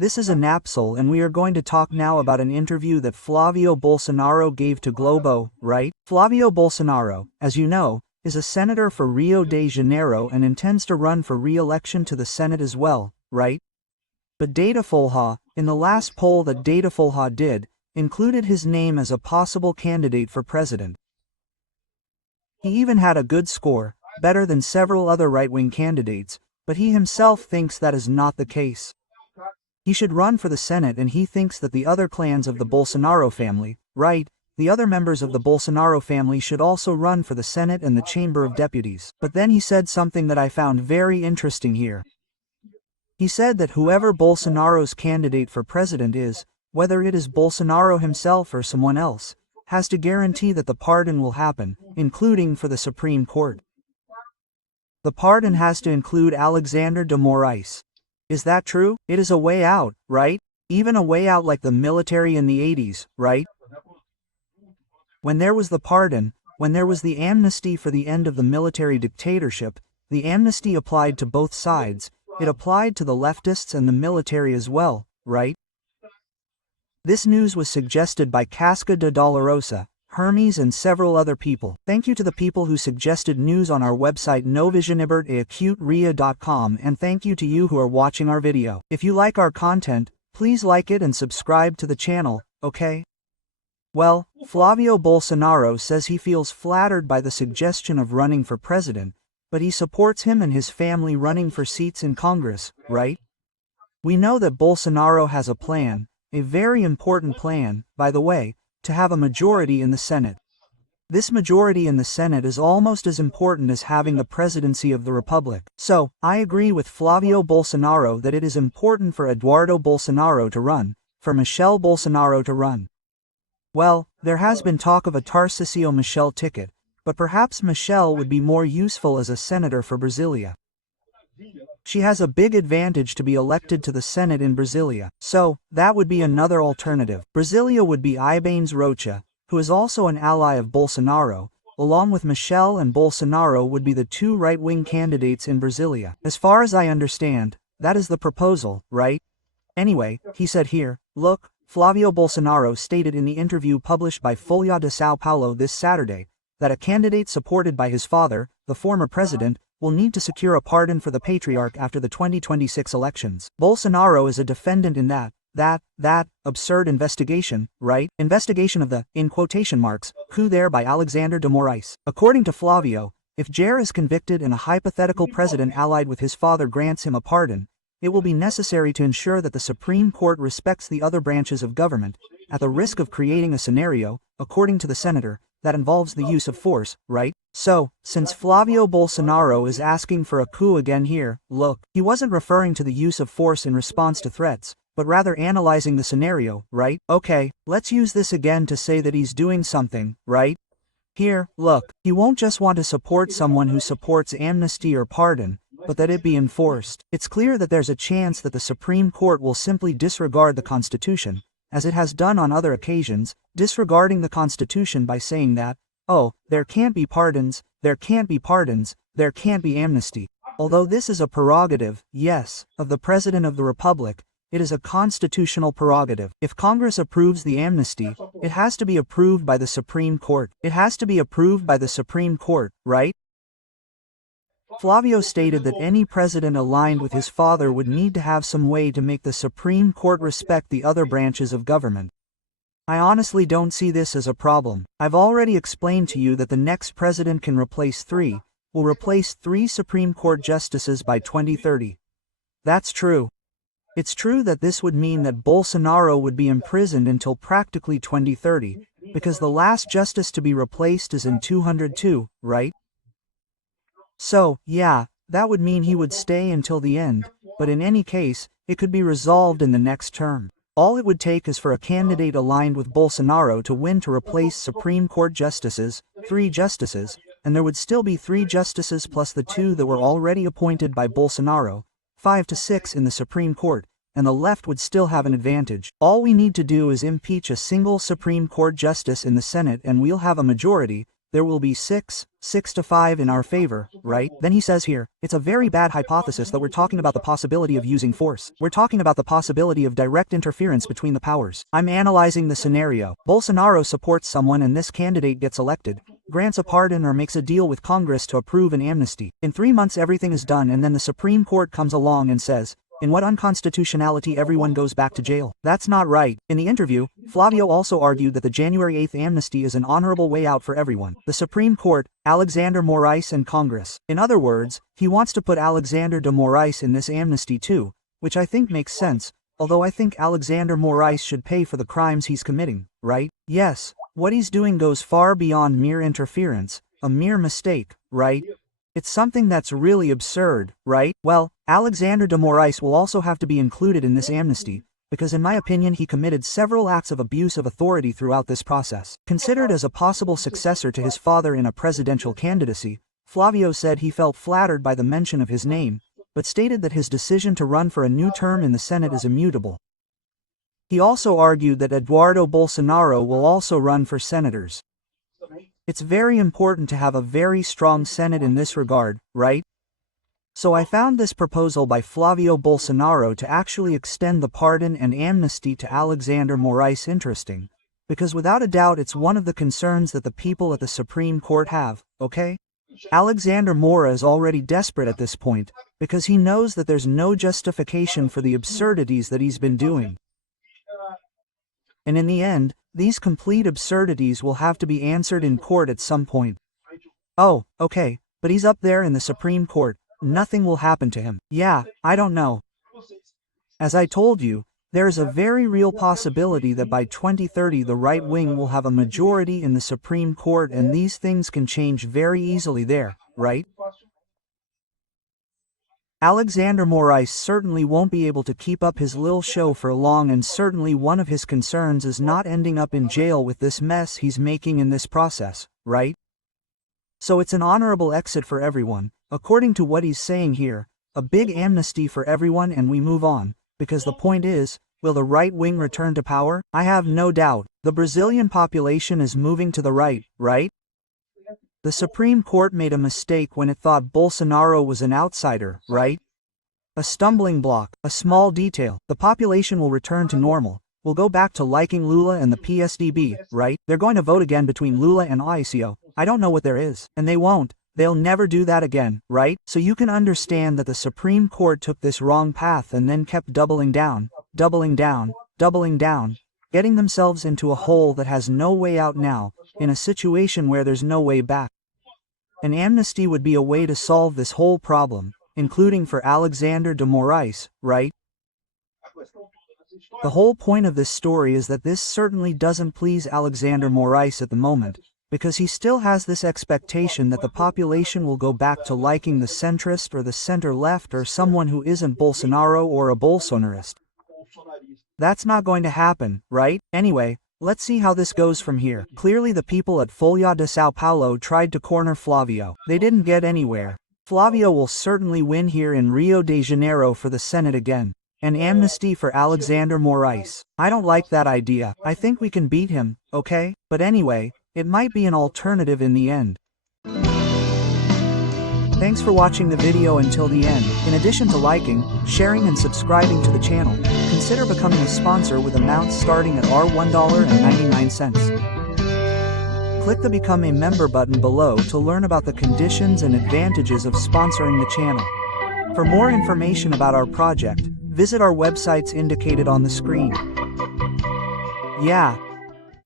This is Anapsel, and we are going to talk now about an interview that Flávio Bolsonaro gave to Globo, right? Flávio Bolsonaro, as you know, is a senator for Rio de Janeiro and intends to run for re-election to the Senate as well, right? But Datafolha, in the last poll that Datafolha did, included his name as a possible candidate for president. He even had a good score, better than several other right-wing candidates, but he himself thinks that is not the case. He should run for the Senate, and he thinks that the other clans of the Bolsonaro family, right, the other members of the Bolsonaro family should also run for the Senate and the Chamber of Deputies. But then he said something that I found very interesting here. He said that whoever Bolsonaro's candidate for president is, whether it is Bolsonaro himself or someone else, has to guarantee that the pardon will happen, including for the Supreme Court. The pardon has to include Alexandre de Moraes. Is that true? It is a way out, right? Even a way out like the military in the 80s, right? When there was the pardon, when there was the amnesty for the end of the military dictatorship, the amnesty applied to both sides. It applied to the leftists and the military as well, right? This news was suggested by Casca de Dolorosa, Hermes, and several other people. Thank you to the people who suggested news on our website novisionibert@acuteria.com, and thank you to you who are watching our video. If you like our content, please like it and subscribe to the channel, okay? Well, Flávio Bolsonaro says he feels flattered by the suggestion of running for president, but he supports him and his family running for seats in Congress, right? We know that Bolsonaro has a plan, a very important plan, by the way, to have a majority in the Senate. This majority in the Senate is almost as important as having the presidency of the Republic. So, I agree with Flávio Bolsonaro that it is important for Eduardo Bolsonaro to run, for Michel Bolsonaro to run. Well, there has been talk of a Tarcísio Michel ticket, but perhaps Michel would be more useful as a senator for Brasília. She has a big advantage to be elected to the Senate in Brasília, so that would be another alternative. Brasília would be Ibanez Rocha, who is also an ally of Bolsonaro, along with Michel, and Bolsonaro would be the two right-wing candidates in Brasília. As far as I understand, that is the proposal, right? Anyway, he said here, look, Flávio Bolsonaro stated in the interview published by Folha de São Paulo this Saturday, that a candidate supported by his father, the former president, will need to secure a pardon for the patriarch after the 2026 elections. Bolsonaro is a defendant in that absurd investigation, right? Investigation of the, in quotation marks, coup there by Alexandre de Moraes. According to Flávio, if Jair is convicted and a hypothetical president allied with his father grants him a pardon, it will be necessary to ensure that the Supreme Court respects the other branches of government, at the risk of creating a scenario, according to the senator, that involves the use of force, right? So, since Flávio Bolsonaro is asking for a coup again here, look, he wasn't referring to the use of force in response to threats, but rather analyzing the scenario, right? Okay, let's use this again to say that he's doing something, right? Here, look, he won't just want to support someone who supports amnesty or pardon, but that it be enforced. It's clear that there's a chance that the Supreme Court will simply disregard the Constitution, as it has done on other occasions, disregarding the Constitution by saying that, oh, there can't be pardons, there can't be pardons, there can't be amnesty. Although this is a prerogative, yes, of the President of the Republic, it is a constitutional prerogative. If Congress approves the amnesty, it has to be approved by the Supreme Court. It has to be approved by the Supreme Court, right? Flávio stated that any president aligned with his father would need to have some way to make the Supreme Court respect the other branches of government. I honestly don't see this as a problem. I've already explained to you that the next president will replace three Supreme Court justices by 2030. That's true. It's true that this would mean that Bolsonaro would be imprisoned until practically 2030, because the last justice to be replaced is in 202, right? So, yeah, that would mean he would stay until the end, but in any case, it could be resolved in the next term. All it would take is for a candidate aligned with Bolsonaro to win to replace Supreme Court justices, 3 justices, and there would still be 3 justices plus the 2 that were already appointed by Bolsonaro, 5 to 6 in the Supreme Court, and the left would still have an advantage. All we need to do is impeach a single Supreme Court justice in the Senate and we'll have a majority, there will be 6-5 in our favor, right? Then he says here, it's a very bad hypothesis that we're talking about the possibility of using force. We're talking about the possibility of direct interference between the powers. I'm analyzing the scenario. Bolsonaro supports someone and this candidate gets elected, grants a pardon or makes a deal with Congress to approve an amnesty. In 3 months everything is done and then the Supreme Court comes along and says, in what unconstitutionality everyone goes back to jail? That's not right. In the interview, Flavio also argued that the January 8th amnesty is an honorable way out for everyone. The Supreme Court, Alexandre Moraes and Congress. In other words, he wants to put Alexandre de Moraes in this amnesty too, which I think makes sense, although I think Alexandre Moraes should pay for the crimes he's committing, right? Yes, what he's doing goes far beyond mere interference, a mere mistake, right? It's something that's really absurd, right? Well, Alexandre de Moraes will also have to be included in this amnesty, because in my opinion he committed several acts of abuse of authority throughout this process. Considered as a possible successor to his father in a presidential candidacy, Flavio said he felt flattered by the mention of his name, but stated that his decision to run for a new term in the Senate is immutable. He also argued that Eduardo Bolsonaro will also run for senators. It's very important to have a very strong Senate in this regard, right? So I found this proposal by Flavio Bolsonaro to actually extend the pardon and amnesty to Alexandre Moraes interesting, because without a doubt it's one of the concerns that the people at the Supreme Court have, okay? Alexandre Moraes is already desperate at this point, because he knows that there's no justification for the absurdities that he's been doing. And in the end, these complete absurdities will have to be answered in court at some point. Oh, okay, but he's up there in the Supreme Court, nothing will happen to him. Yeah, I don't know. As I told you, there is a very real possibility that by 2030 the right wing will have a majority in the Supreme Court and these things can change very easily there, right? Alexandre Moraes certainly won't be able to keep up his lil show for long, and certainly one of his concerns is not ending up in jail with this mess he's making in this process, right? So it's an honorable exit for everyone, according to what he's saying here, a big amnesty for everyone and we move on, because the point is, will the right wing return to power? I have no doubt. The Brazilian population is moving to the right, right? The Supreme Court made a mistake when it thought Bolsonaro was an outsider, right? A stumbling block, a small detail. The population will return to normal. We'll go back to liking Lula and the PSDB, right? They're going to vote again between Lula and ANISTIAR. I don't know what there is. And they won't. They'll never do that again, right? So you can understand that the Supreme Court took this wrong path and then kept doubling down, getting themselves into a hole that has no way out now, in a situation where there's no way back. An amnesty would be a way to solve this whole problem, including for Alexandre de Moraes, right? The whole point of this story is that this certainly doesn't please Alexandre Moraes at the moment, because he still has this expectation that the population will go back to liking the centrist or the center-left or someone who isn't Bolsonaro or a Bolsonarist. That's not going to happen, right? Anyway, let's see how this goes from here. Clearly the people at Folha de São Paulo tried to corner Flavio. They didn't get anywhere. Flavio will certainly win here in Rio de Janeiro for the Senate again. An amnesty for Alexandre Moraes. I don't like that idea. I think we can beat him, okay? But anyway, it might be an alternative in the end. Thanks for watching the video until the end. In addition to liking, sharing and subscribing to the channel, consider becoming a sponsor with amounts starting at $1.99. Click the Become a Member button below to learn about the conditions and advantages of sponsoring the channel. For more information about our project, visit our websites indicated on the screen. Yeah,